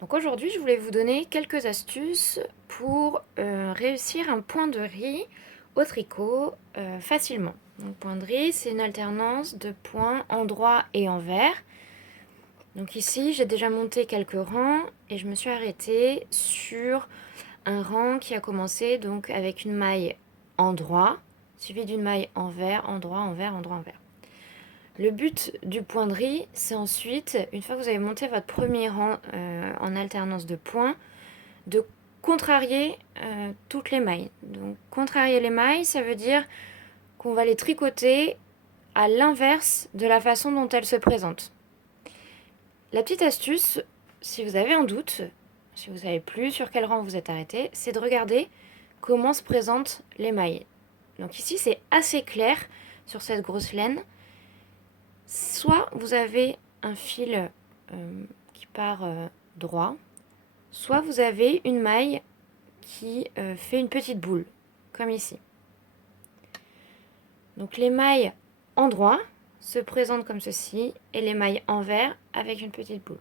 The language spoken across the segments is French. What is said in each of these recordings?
Donc aujourd'hui, je voulais vous donner quelques astuces pour réussir un point de riz au tricot facilement. Donc point de riz, c'est une alternance de points endroits et envers. Donc ici, j'ai déjà monté quelques rangs et je me suis arrêtée sur un rang qui a commencé donc avec une maille endroit, suivie d'une maille envers, endroit, envers, endroit, envers. Le but du point de riz, c'est ensuite, une fois que vous avez monté votre premier rang en alternance de points, de contrarier toutes les mailles. Donc contrarier les mailles, ça veut dire qu'on va les tricoter à l'inverse de la façon dont elles se présentent. La petite astuce, si vous avez un doute, si vous ne savez plus sur quel rang vous êtes arrêté, c'est de regarder comment se présentent les mailles. Donc ici, c'est assez clair sur cette grosse laine. Soit vous avez un fil qui part droit, soit vous avez une maille qui fait une petite boule, comme ici. Donc les mailles en droit se présentent comme ceci, et les mailles envers avec une petite boule.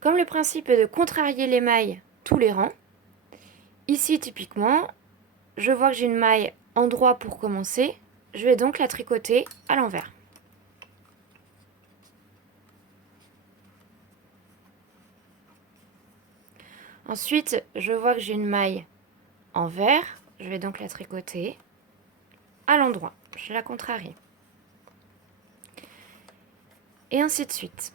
Comme le principe est de contrarier les mailles tous les rangs, ici typiquement, je vois que j'ai une maille en droit pour commencer, je vais donc la tricoter à l'envers. Ensuite, je vois que j'ai une maille envers, je vais donc la tricoter à l'endroit. Je la contrarie. Et ainsi de suite.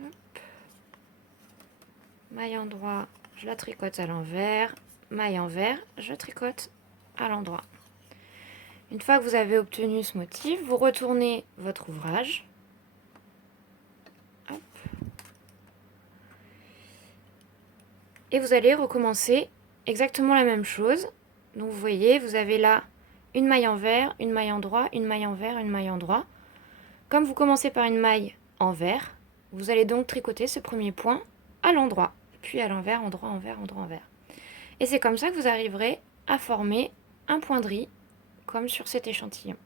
Hop. Maille endroit, je la tricote à l'envers. Maille envers, je tricote à l'endroit. Une fois que vous avez obtenu ce motif, vous retournez votre ouvrage. Hop. Et vous allez recommencer exactement la même chose. Donc vous voyez, vous avez là une maille envers, une maille endroit, une maille envers, une maille endroit. Comme vous commencez par une maille envers, vous allez donc tricoter ce premier point à l'endroit, puis à l'envers, endroit, envers, endroit, envers. Et c'est comme ça que vous arriverez à former un point de riz, comme sur cet échantillon.